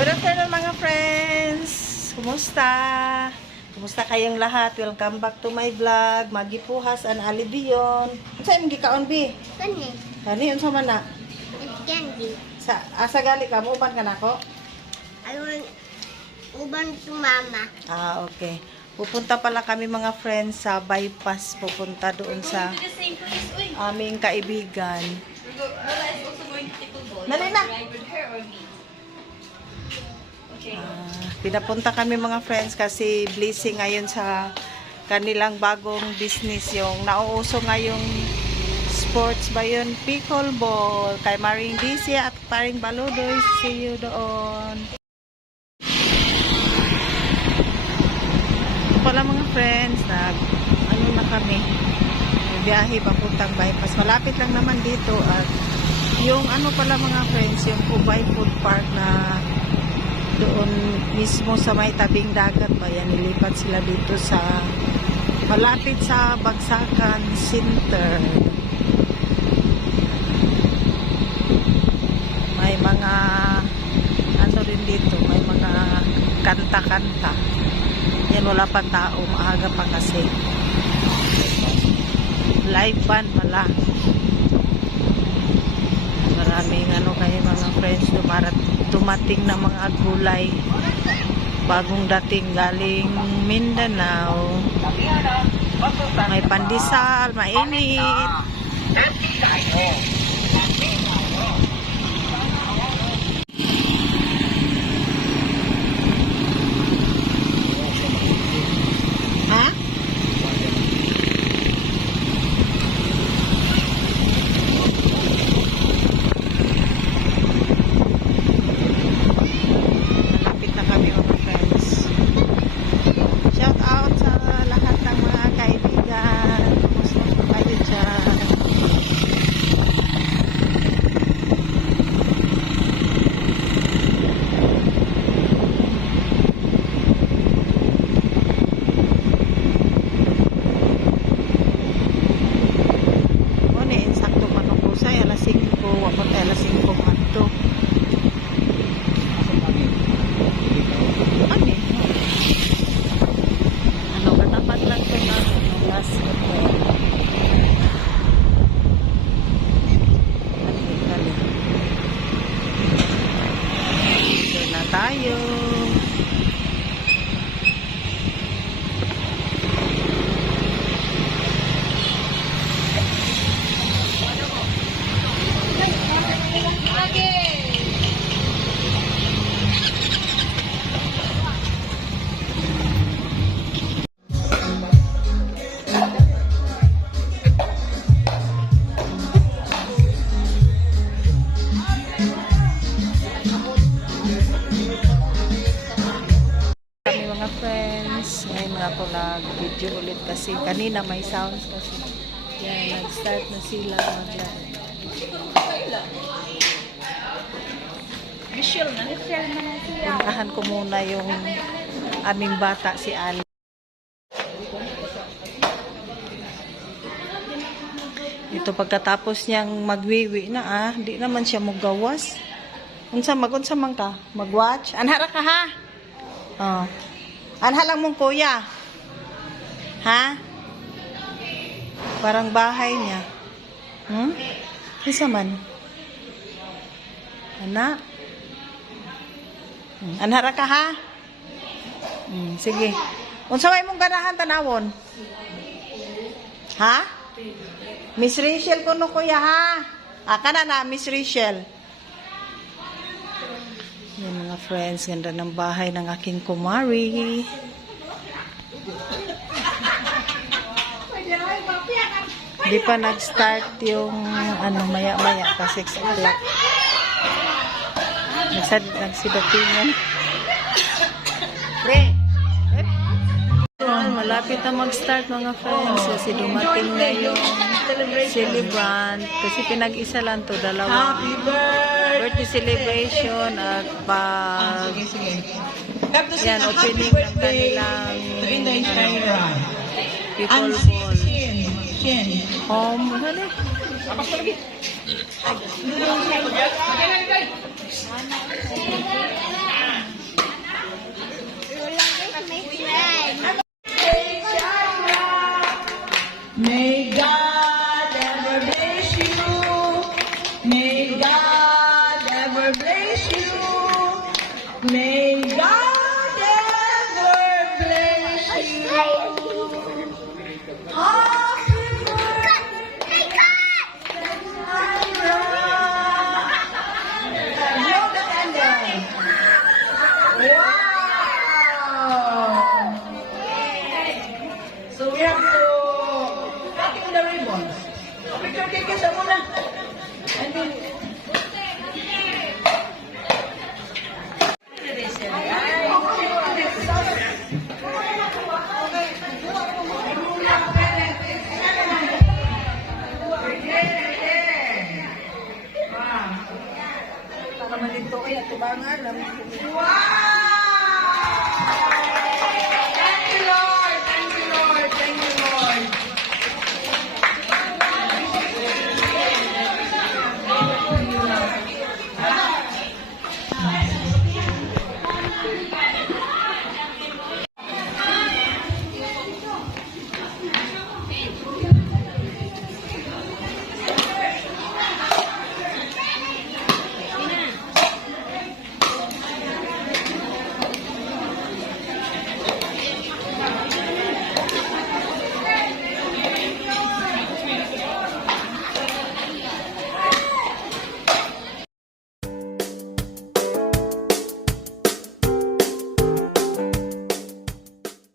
Good afternoon mga friends! Kumusta? Kumusta kayong lahat? Welcome back to my vlog. Magipuhas an Alibiyon. Ano sa'yo mong gikaon, Bi? Kani? Kani, ano sa man na? It's candy. Asa gali ka? Muuban ka na ako? Ayun, uban to mama. Okay. Pupunta pala kami mga friends sa bypass. Pupunta doon sa aming kaibigan. Dali na! Pinapunta kami mga friends kasi blessing ngayon sa kanilang bagong business, yung nauuso ngayong sports ba yun, pickleball, kay Maring DC at Paring Baludoy. See you doon. Pala mga friends, ano na kami, biyahe papuntang bypass. Malapit lang naman dito at yung ano pala mga friends, yung Ubay Food Park na doon mismo sa may tabing dagat ba yan, nilipat sila dito sa malapit sa Bagsakan Center. May mga ano rin dito, may mga kanta-kanta. Yan, wala pa tao, maaga pa kasi. Live band pala. Maraming ano kayo mga friends, dumating na mga gulay, bagong dating galing Mindanao. May pandesal, mainit. Ha? Tayo. Ako nag-video ulit kasi kanina may sounds kasi yan, nag-start na sila puntahan ko muna yung aming bata si Ali. Ito pagkatapos niyang magwiwi na di naman siya magawas. Unsa man ka? Mag-watch? Anhara ka ha? Oh. Anhalang mong kuya. Ha? Parang bahay niya. Isa man. Anak. Anhara ka ha? Sige. Unsa may mong ganahan tanawon? Ha? Miss Rachel kuno kuya ha? Kana na Miss Rachel. Yan mga friends, ganda ng bahay ng aking kumari. Di pa nag-start yung maya-maya pa 6 o'clock. Nagsidatingan. Malapit na mag-start mga friends kasi dumating na yung celebrant kasi pinag-isa lang to, dalawang birthday celebration at yan, opening ng kanilang people ball home May God ever bless you. Happy birthday, Ira. Blow the candle. Wow. So we have to cutting the ribbons. Picture take sa muna. And then wow.